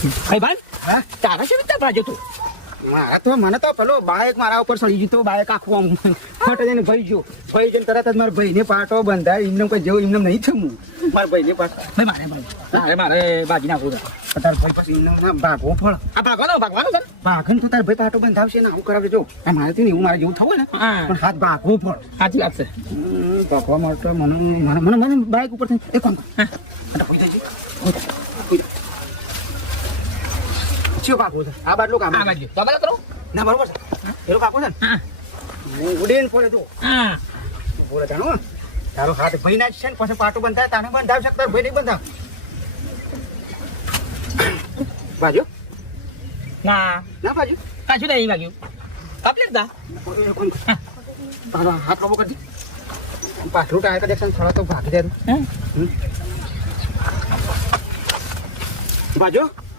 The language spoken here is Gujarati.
ભાઈ ભાઈ હા તારા છે વિચાર બાજુ તું મારા તો મને તો પેલો બાઈક મારા ઉપર ચડી ગયું તો બાઈક આખું આમ ફટ જઈને ભાઈ ગયો ભાઈ જઈને તરત જ મારા ભાઈને પાટો બંધાય એમને કોઈ જેવું એમને નહીં થયું મારા ભાઈને પાટો ભાઈ મારે બાજી નાખવું છે તાર ભાઈ પછી એમને ભાગવો ફળ આ ભાગવાનો છે ભાગન તો તાર ભાઈ પાટો બંધાવશે ને આવું કરાવે જો આ મારેથી ને એવું મારે જેવું થવું ને હા. પણ હાથ ભાગવો ફળ સાચી વાત છે ભાગવા માટે મને બાઈક ઉપર એક કામ કર કોઈ જાય ચિયો ભાગવો છે આ બાટલું કામ આ બાજુ તો બરાબર કરો ના બરોબર છે પેલો કાકો છે ને હા હું ઉડીને પડે તો હા બોલે જાણો તારો હાથ ભાઈ ના છે ને પછી પાટું બંધાય તાને બંધાવ શકતા ભાઈ નહીં બંધાવ બાજુ ના ના બાજુ કાચું નહીં વાગ્યું કમ્પ્લીટ દા તારો હાથ કાબુ કરી પાછલું ટાયર કનેક્શન થોડા તો ભાગી દે હે બાજુ